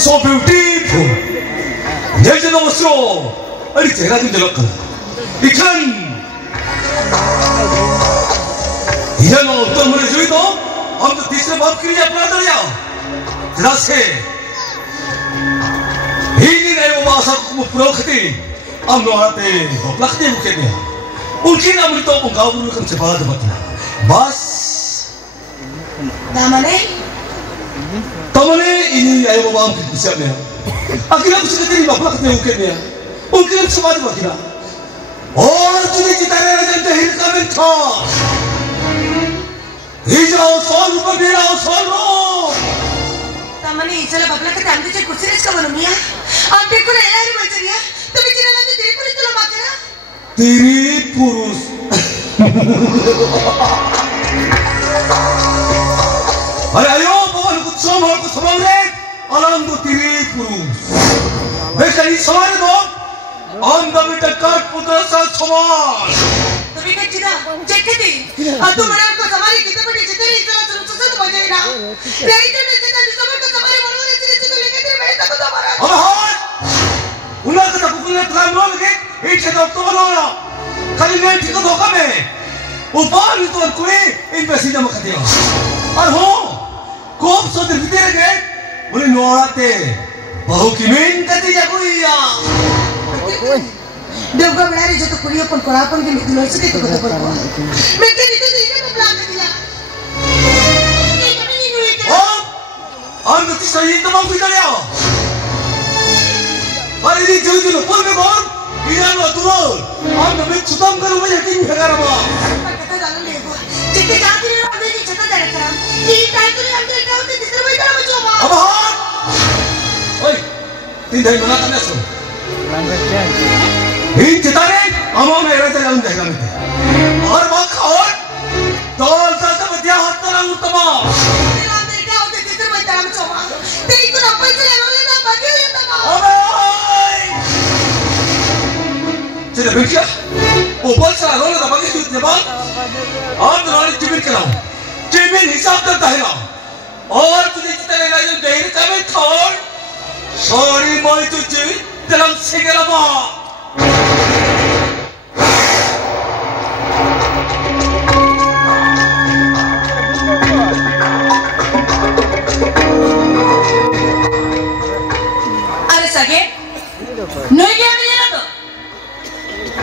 So beautiful. Jadi nomor ini cera tu jelek. Ikan. Ia no tu mulai jadi tu, हम तो तीसरे बाप के लिए अपना दरिया. jelas है. Ini नहीं वो बासा को प्रोखती. हम लोग आते बपलखते मुके में. उनकी नाम तो पंगाव बुल कम चबाद बतना. बस. Tamane ini ayo bawa ke siapnya. Akhirnya aku sudah terima pelak mungkinnya. Mungkin semua di bagian. Oh, jadi kita raja dahir kami thar. Hijau sol berbeda sol. Tamane ijalah babla ke tamu je kursi res kamu niya. Ampe ko na elari macamnya. Tapi jangan nanti diri purus tu lama kena. Diri purus. Ayo. Semua aku semangat, alam tu tiri purus. Mereka ini semua itu, anda minta kat putra saat semua. Tapi kan cina, cek keti. Atu mana aku samari kita pun cita ini salah satu sesuatu macam ini. Dari itu cita di samar kita samari malu ni cita cita lagi cita mereka tu samara. Amat, ulah kita bukannya terang malu lagi, ini cita tu malu. Kali ni kita tu kami, upah itu aku ini presiden makan dia. Arho. Kop so terfitir ke? Boleh nuarate. Bahu kimin kati jago iya. Dia bukan berlari jatuh kuliah pun korapun ke mitul sedih tu kata berbuat. Mereka itu tidak membelakang dia. Oh, anda tidak ingin teman kita ya? Hari ini jauh-jauh pun memang. Ia adalah turun. Anda mencutam kalau yakin negara apa? Kata dalam lego. Jika jadi orang ini cerita dari kerana. Ini itu yang dia tahu di terbaik dalam macam apa? Abang, oi, tidak mana kami asal. Ini cerita ni, amam era jalan jalan itu. Or bakal, tol tol berdia hatta lang utama. Yang dia tahu di terbaik dalam macam apa? Tapi itu apa saja oleh nak bagi yang tak mau. Abang, tidak berkia. Ubah salah oleh tak bagi itu bang. Anda orang cibir kerana. Cibir hisap tertahilah. और तुझे जितने राजन देर कमे थोड़ sorry मैं तुझे तेरम से गलबा अरे सगे नोई क्या नहीं जाना तो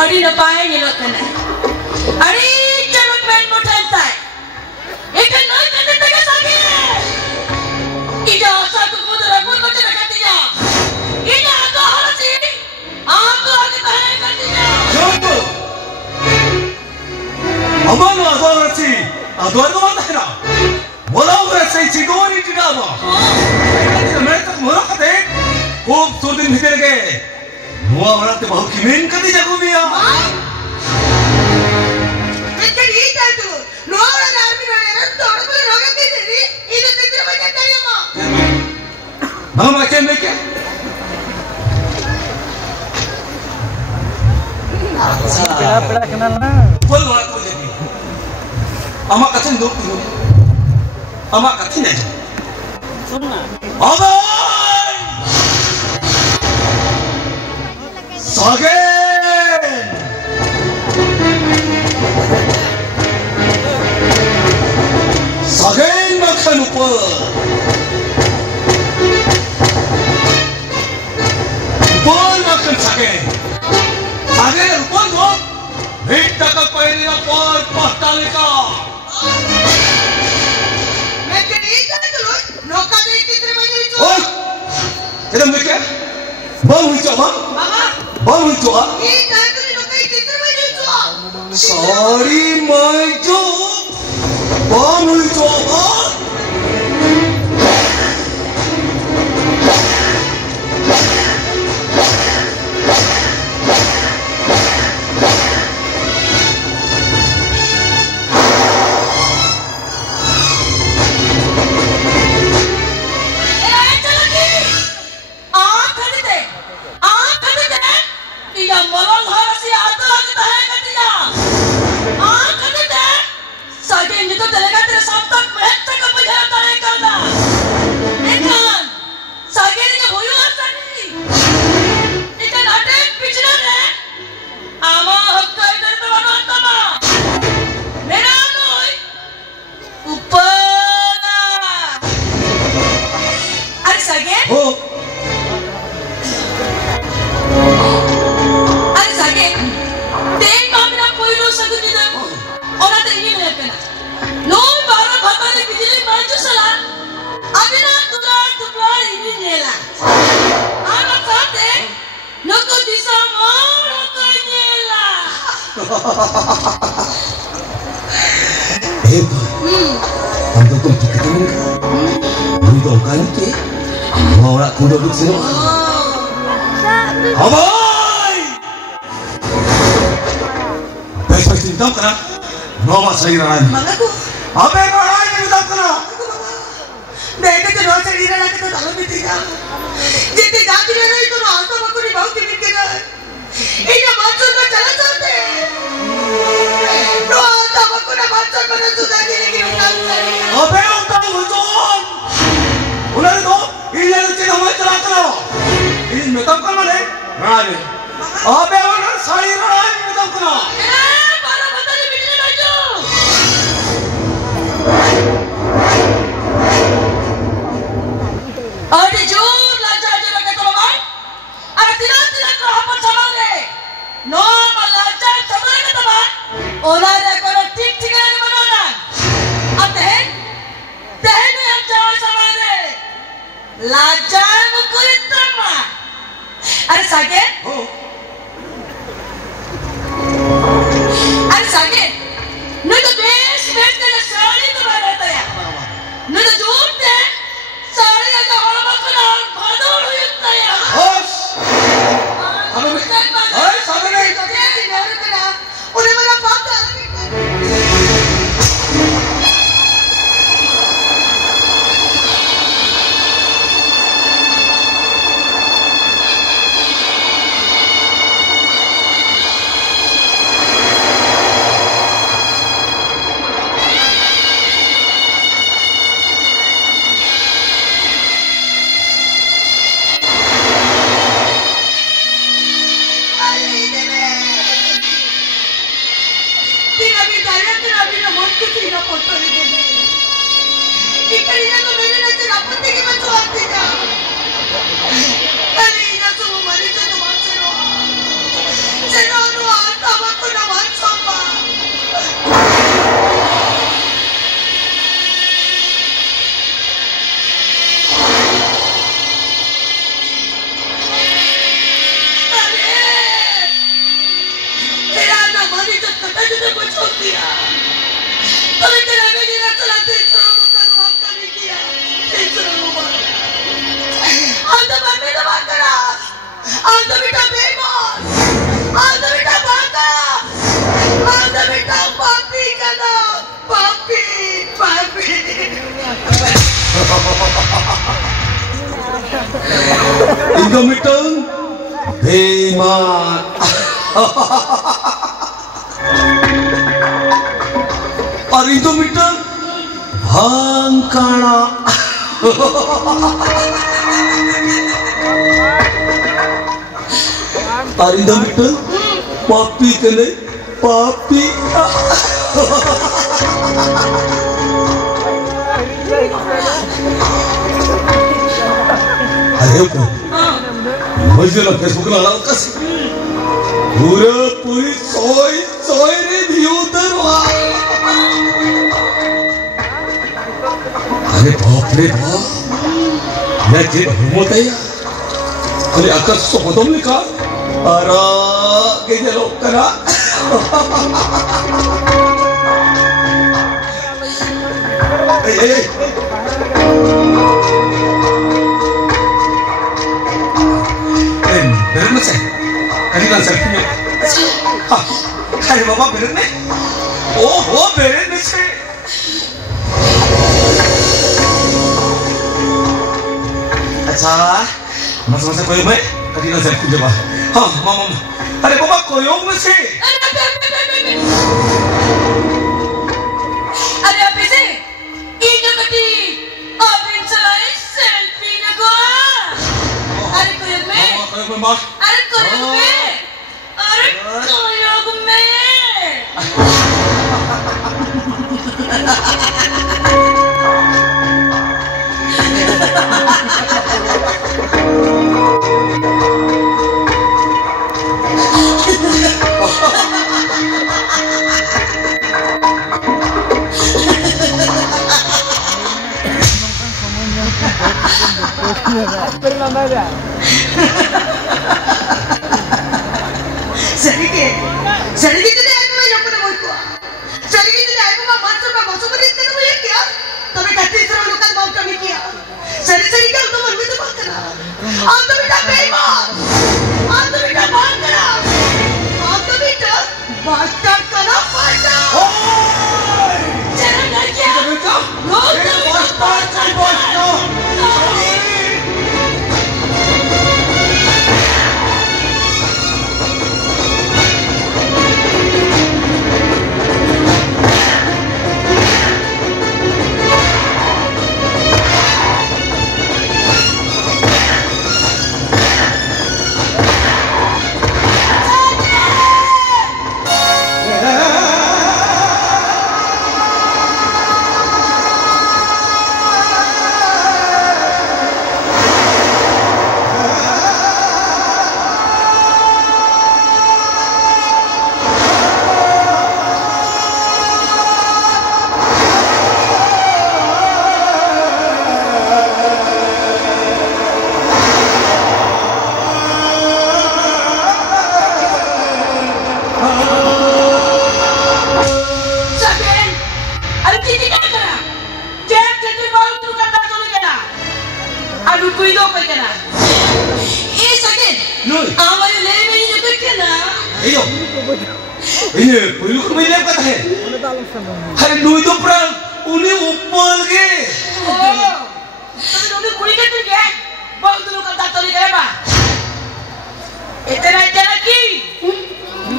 अड़ी न पाए ये लोग करना अड़ी चलो पेट मोटाता है एक नोई करने तक सगे Ida satu pun tak boleh macam nak kata dia. दिन भीतर के नुआ वाला ते बहु किमेन कदी जागो मिया मेरे ये क्या तू नुआ वाला आदमी वाले रन तो और कोई रोग के दे दी इधर कितने बजे टाइम मामा बच्चे में क्या Pera kenal na. बोल वाला तो जगी अमा कथन दो तू अमा कथन है Sunna. अबे Sagen! Sagen makan lupa. Bon makan sagen. Sagen lupa tu. Hita ka pahili na pot pastalika. मेरे ये क्या तू नौका दे कितने बजे तू Oi! Kita mereka? Bang hujan bang? मामा Bang hujan? ये क्या तू नौका कितने बजे तू Sorry, my job. Bang hujan bang? Oh. अरे सागे तेल मामला कोई लो सकूं जिधर और आते ही नहीं लगना लोग बारह भगवान बिजली मार जो सला अभी ना तुला ही नहीं ला आना साथे नको दिशा मोर को नेला Eh, anda tu kita ni kan? Untuk kan ke? Mau nak kuda duduk sini? Abai! Besok cinta kena? Nama saya Rani. मामा को Abai Rani cinta kena? बेटे तो रोज रीरा लगे तो दाल में दिखा जितने जाती रहे तो रास्ता बकरी बहुत किमित के ना इन्हें मानसून में चला जाते रास्ता बकरी मानसून में न सुधा देने की उठान करें Abai utang hujan. Ular itu, ini yang cinta mau celak kena. Ini metam kan mana? Rani. Abai orang saya Rani metam kena. बारह भगवान बिजली मार जो अरे जो लाजा जो लगे तो बाबा अरे तिला को हम चला रे नो लाजा चला के तो बाबा ओला रे करो ठीक ठीक रे बनाना अते तहन हम जाओ समारे लाजा मुकुरी तमा अरे सागे Oh. अरे सागे न तो बेस बेस के साड़ी तो रहता है न तो झूठ है साड़ी का हवा मकना भादोड़ होता है Hos. Apa ni? Hei, sabar ni. तो ये दिन और करा उन्हें मेरा बाप था Anda beटा बेईमान, anda बेटा बांका, anda बेटा पापी का नाम, पापी, पापी। Indomitang beईमान। और इंडोमिटन भांकाना। और इंडोमिटन पापी के लिए पापी। अरे को मुझे ना फेसबुक ना लाओ कस पूरा पूरी सोई रे भी उधर अरे बाप रे बाप या जे हिम्मत है अरे आकाश सो बदम लिखा अरे के जे लोग करा ए bener nggak sih? Kali kan selfie ah, kali bapak bener nih? Oh bener nih sih. अच्छा मस्त कोई भाई कभी ना selfie जब हाँ मामा अरे बाबा कोयोग में से अरे आप इसे इन्हें कटी आप इन चलाए सेल्फी न गो अरे कोयोग में अरे कोयोग में Sedikit tidak aku yang pernah mau ikut. Sedikit tidak aku masuk berita itu ya kia. Tapi kata Israel bukan mau kami kia. Sedikit kalau teman itu bangkana. Anda beटा बेईमान, anda beटा bangkana, anda beटा bastard kana pata. चला ना क्या बेटा लोग ये Bastar ini perlu kembali apa teh? Hari dulu itu perang, uni upol ke? oh tapi dulu kuliah tu ke bau dulu kata tadi ke apa इतना इतना की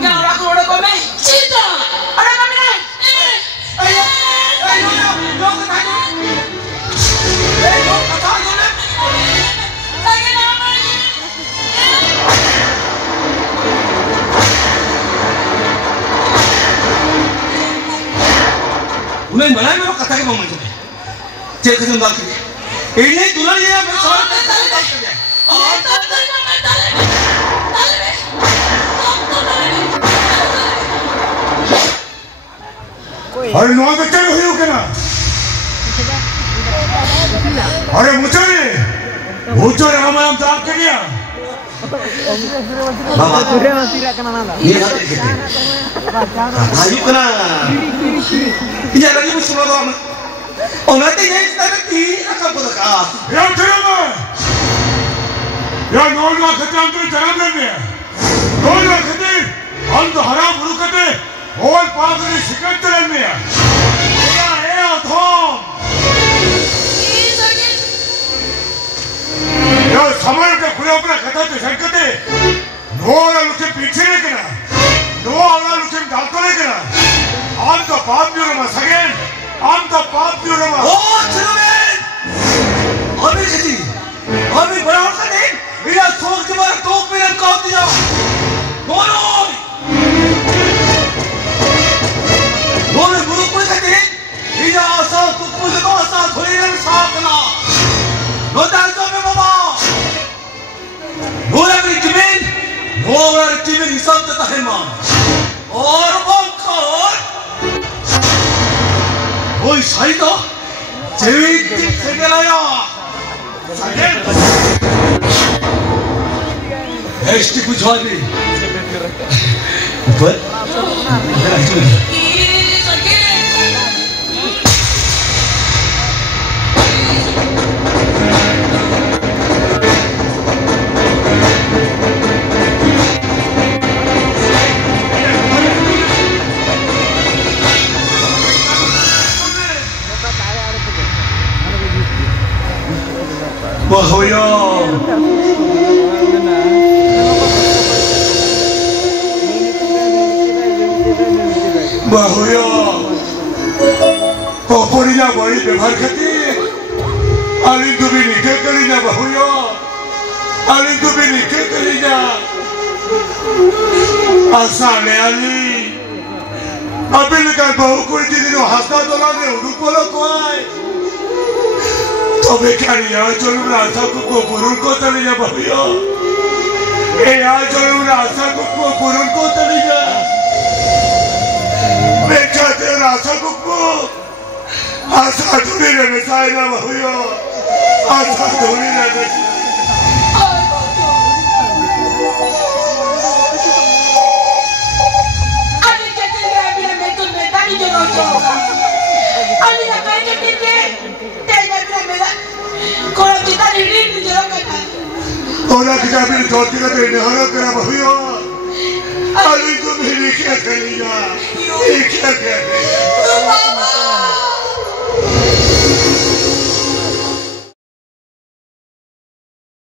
क्या orang keluar kome cita orang kami lah Ayo kata dulu. saya nama उन्हें बनाए मेरे कथा के मामले में चेक कर दूँगा कि इन्हें दुल्हनिया में सारा पैसा निकाल कर दिया अरे नौ बच्चे हुई हो क्या अरे मुझे रामायण तो आपके लिया बाबा ये ayo kena ini lagi musuh lo oh nanti ya istana ki akan berkah yang terima या नौलवा खते हम तो जन्म लेने हैं नौलवा खते हम तो हराम बुरु खते और पागली शिकंत लेने हैं या है अथोम या समय के खुले अपना खता तो शंकते नौला लुके पीछे लेके ना नौला लुके डालते लेके ना हम तो पाप न्यूरमा सगेन हम तो पाप न्यूरमा ओ चलोमेन अभी खती अभी बड़ा खते इला सोच के बारे तो पिरन काउ दिया बोलो बुरु कोई खते इला आसा कुकुल को आसा थोड़ी रन साकना नोता जो में बाबा नोरा की जमीन हिसाब देता है मां और बंकर ओए साइडो जेवित से गलाया सगेन एस्टी बुझवाली ऊपर इधर आइए Bahuya, bahuya, poporinya bari bebar khati, alin tu bini ke karinya bahuya, alin tu bini ke karinya, asal ali, abil kan bahu kuri jadi no hasta dolar ne udu polo kuai. तबे क्या नहीं यार चलो रास्ता को पुरुल को तली जा भैया ए यार चलो रास्ता को पुरुल को तली जा मैं चाहते रास्ता को आशा धुनी रहने साइना भैया आशा धुनी रहने अभी कहते हैं अभी मैं तो मैदानी जगह जाऊंगा अभी ना कहीं कहते कोई कितना रीडिंग नहीं जरूर करता ओला किताबी चौथी का तेरे नहरों करा भैया अली तो मेरी क्या करेगा ये क्या करेगा बाबा